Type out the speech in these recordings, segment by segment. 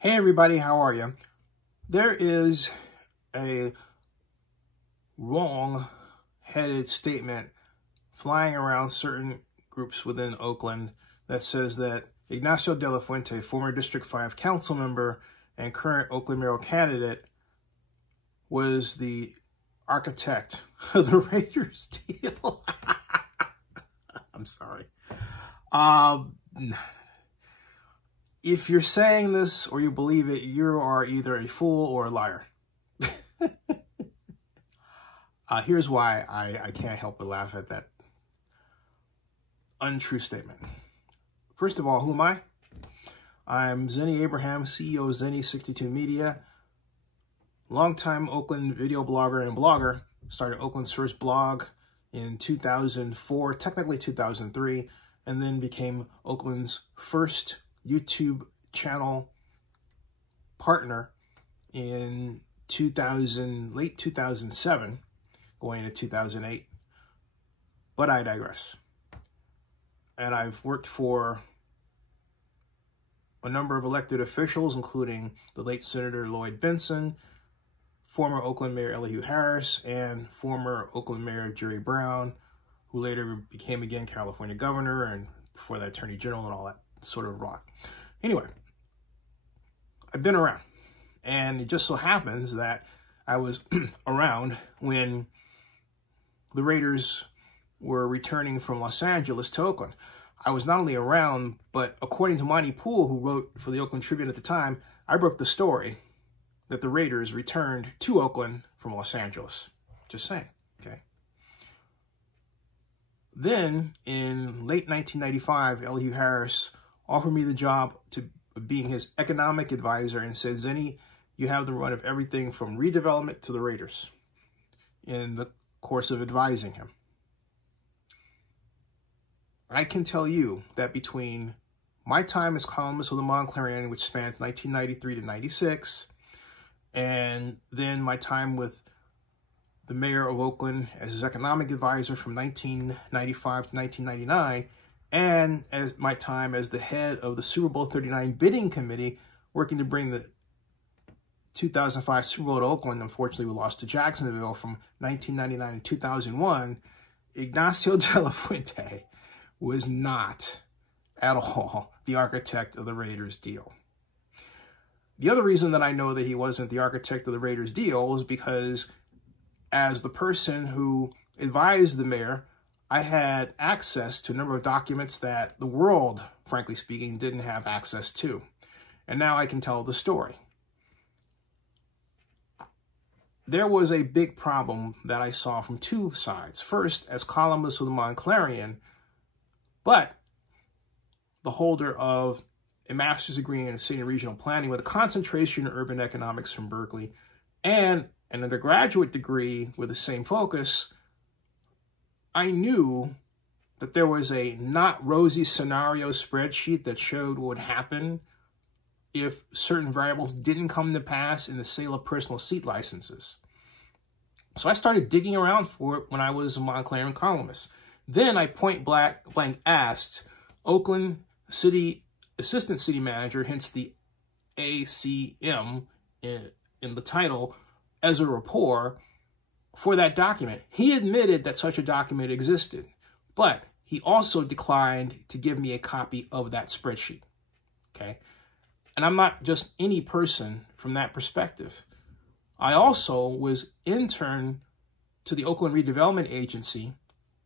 Hey everybody, how are you? There is a wrong-headed statement flying around certain groups within Oakland that says that Ignacio de la Fuente, former District 5 council member and current Oakland mayoral candidate, was the architect of the Raiders deal. I'm sorry. If you're saying this or you believe it, you are either a fool or a liar. Here's why I can't help but laugh at that untrue statement. First of all, who am I? I'm Zenny Abraham, CEO of Zenny62 Media, longtime Oakland video blogger and blogger. Started Oakland's first blog in 2004, technically 2003, and then became Oakland's first YouTube channel partner in late 2007, going into 2008. But I digress. And I've worked for a number of elected officials, including the late Senator Lloyd Bentsen, former Oakland Mayor Elihu Harris, and former Oakland Mayor Jerry Brown, who later became again California governor, and before that Attorney General and all that sort of rot. Anyway, I've been around, and it just so happens that I was around when the Raiders were returning from Los Angeles to Oakland. I was not only around, but according to Monty Poole, who wrote for the Oakland Tribune at the time, I broke the story that the Raiders returned to Oakland from Los Angeles. Just saying, okay? Then, in late 1995, Elihu Harris offered me the job to being his economic advisor and said, Zenny, you have the run of everything from redevelopment to the Raiders in the course of advising him. I can tell you that between my time as columnist of the Montclarian, which spans 1993 to 96, and then my time with the Mayor of Oakland as his economic advisor from 1995 to 1999, and as my time as the head of the Super Bowl 39 bidding committee, working to bring the 2005 Super Bowl to Oakland. Unfortunately, we lost to Jacksonville from 1999 to 2001. Ignacio de la Fuente was not at all the architect of the Raiders deal. The other reason that I know that he wasn't the architect of the Raiders deal is because as the person who advised the mayor, I had access to a number of documents that the world, frankly speaking, didn't have access to. And now I can tell the story. There was a big problem that I saw from two sides. First, as columnist with the Montclarian, but the holder of a master's degree in city and regional planning with a concentration in urban economics from Berkeley and an undergraduate degree with the same focus, I knew that there was a not rosy scenario spreadsheet that showed what would happen if certain variables didn't come to pass in the sale of personal seat licenses. So I started digging around for it when I was a Montclarian columnist. Then I point blank asked Oakland City Assistant City Manager, hence the ACM in the title, Ezra Rapport, for that document. He admitted that such a document existed, but he also declined to give me a copy of that spreadsheet, okay? And I'm not just any person from that perspective. I also was intern to the Oakland Redevelopment Agency.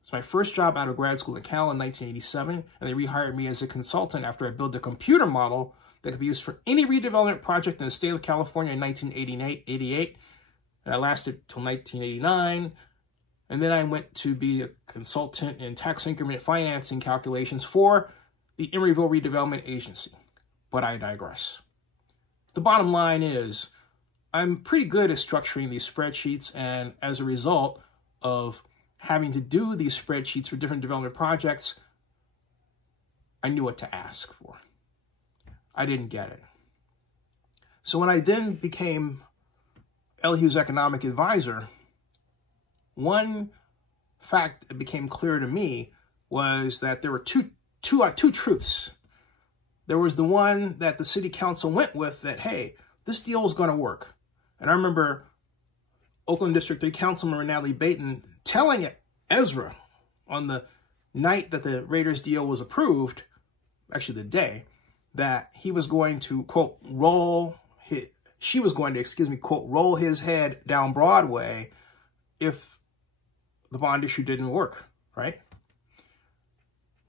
It's my first job out of grad school at Cal in 1987, and they rehired me as a consultant after I built a computer model that could be used for any redevelopment project in the state of California in 1988. And I lasted till 1989. And then I went to be a consultant in tax increment financing calculations for the Emeryville Redevelopment Agency. But I digress. The bottom line is I'm pretty good at structuring these spreadsheets. And as a result of having to do these spreadsheets for different development projects, I knew what to ask for. I didn't get it. So when I then became Elihu's economic advisor, one fact that became clear to me was that there were two truths there was the one that the city council went with that, hey, this deal was going to work. And I remember Oakland District 3 Councilmember Natalie Baton telling Ezra on the night that the Raiders deal was approved, actually the day, that he was going to, quote, she was going to, excuse me, quote, roll his head down Broadway if the bond issue didn't work, right?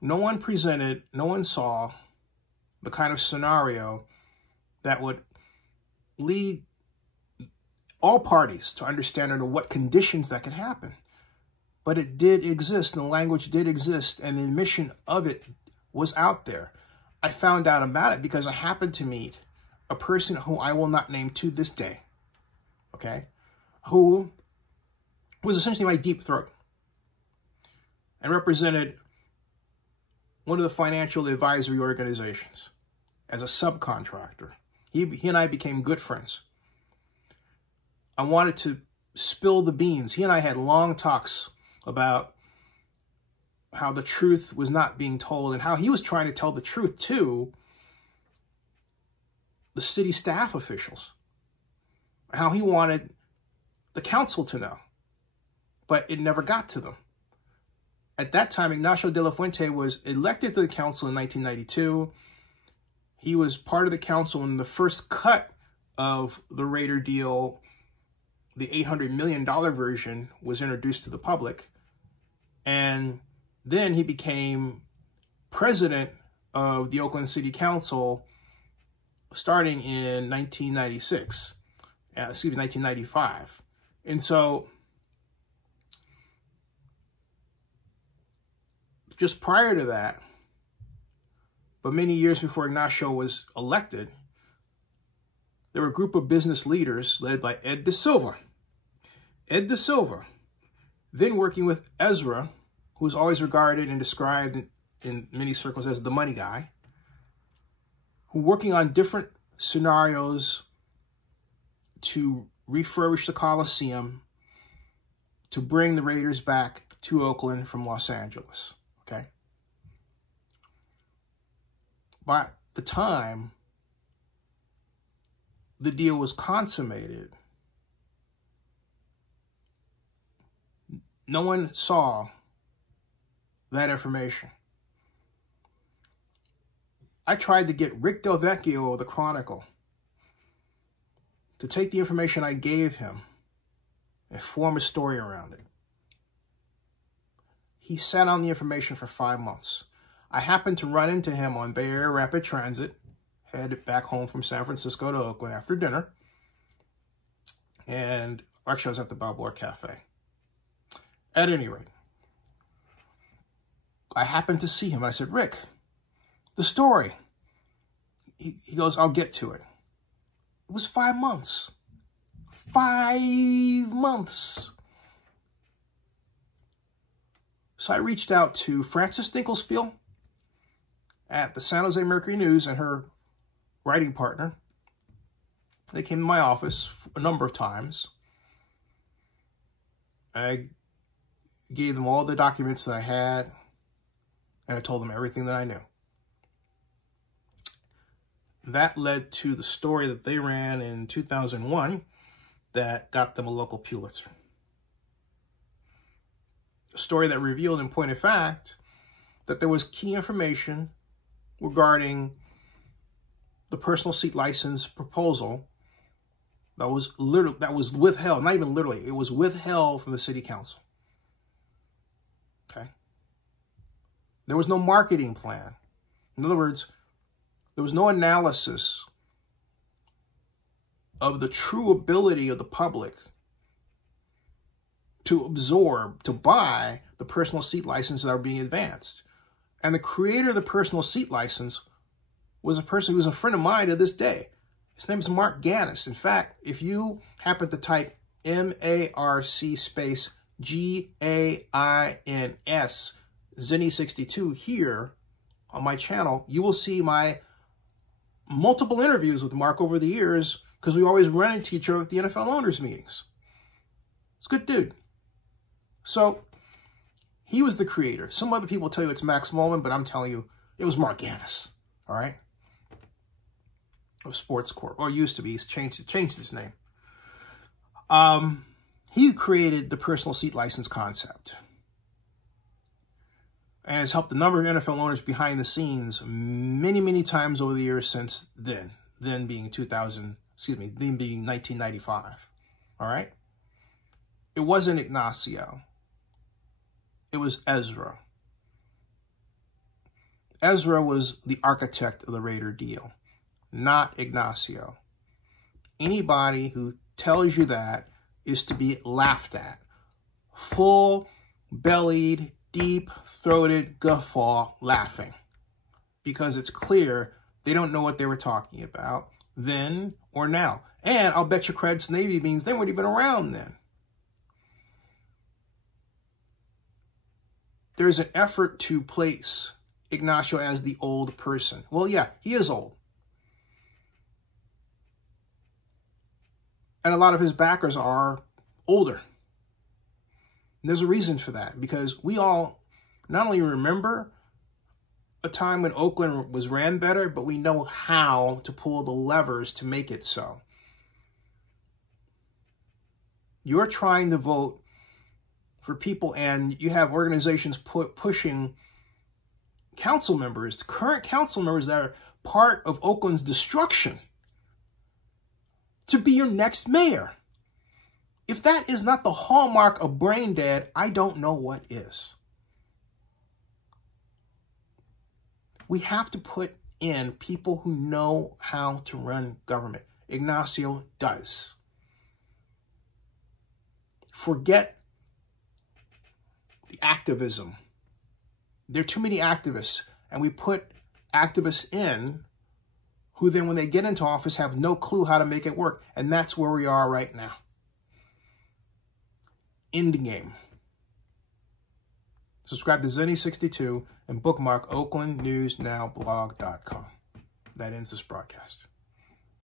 No one presented, no one saw the kind of scenario that would lead all parties to understand under what conditions that could happen. But it did exist, and the language did exist, and the admission of it was out there. I found out about it because I happened to meet a person who I will not name to this day, okay, who was essentially my deep throat and represented one of the financial advisory organizations as a subcontractor. He and I became good friends. I wanted to spill the beans. He and I had long talks about how the truth was not being told and how he was trying to tell the truth to the city staff officials, how he wanted the council to know, but it never got to them. At that time, Ignacio de la Fuente was elected to the council in 1992. He was part of the council when the first cut of the Raider deal, the $800 million version, was introduced to the public. And then he became president of the Oakland City Council starting in 1995. And so just prior to that, but many years before Ignacio was elected, there were a group of business leaders led by Ed De Silva. Ed De Silva, then working with Ezra, who was always regarded and described in many circles as the money guy, who working on different scenarios to refurbish the Coliseum, to bring the Raiders back to Oakland from Los Angeles, okay? By the time the deal was consummated, no one saw that information. I tried to get Rick Del Vecchio of the Chronicle to take the information I gave him and form a story around it. He sat on the information for 5 months. I happened to run into him on Bay Area Rapid Transit, headed back home from San Francisco to Oakland after dinner. And actually, I was at the Balboa Cafe. At any rate, I happened to see him. I said, Rick, the story. He goes, I'll get to it. It was 5 months. 5 months. So I reached out to Frances Dinkelspiel at the San Jose Mercury News and her writing partner. They came to my office a number of times. I gave them all the documents that I had, and I told them everything that I knew. That led to the story that they ran in 2001 that got them a local Pulitzer. A story that revealed, in point of fact, that there was key information regarding the personal seat license proposal that was withheld, not even literally, it was withheld from the city council. Okay? There was no marketing plan. In other words, there was no analysis of the true ability of the public to absorb, to buy the personal seat licenses that are being advanced. And the creator of the personal seat license was a person who was a friend of mine to this day. His name is Mark Gannis. In fact, if you happen to type M-A-R-C space G-A-I-N-S, Zinni62 here on my channel, you will see my multiple interviews with Mark over the years, because we always run into each other at the NFL owners meetings. It's a good dude. So he was the creator. Some other people tell you it's Max Mullen, but I'm telling you it was Mark Gannis. All right. of Sports Corp, or used to be. He's changed his name. He created the personal seat license concept and has helped a number of NFL owners behind the scenes many, many times over the years since then being 1995. All right. It wasn't Ignacio. It was Ezra. Ezra was the architect of the Raider deal, not Ignacio. Anybody who tells you that is to be laughed at. Full-bellied, deep-throated guffaw laughing. Because it's clear they don't know what they were talking about then or now. And I'll bet you Cred's Navy means they weren't even around then. There's an effort to place Ignacio as the old person. Well, yeah, he is old. And a lot of his backers are older. And there's a reason for that, because we all not only remember a time when Oakland was ran better, but we know how to pull the levers to make it so. You're trying to vote for people, and you have organizations pushing council members, current council members that are part of Oakland's destruction, to be your next mayor. If that is not the hallmark of brain dead, I don't know what is. We have to put in people who know how to run government. Ignacio does. Forget the activism. There are too many activists, and we put activists in who then, when they get into office, have no clue how to make it work. And that's where we are right now. Endgame. Subscribe to Zenny62 and bookmark OaklandNewsNowBlog.com. That ends this broadcast.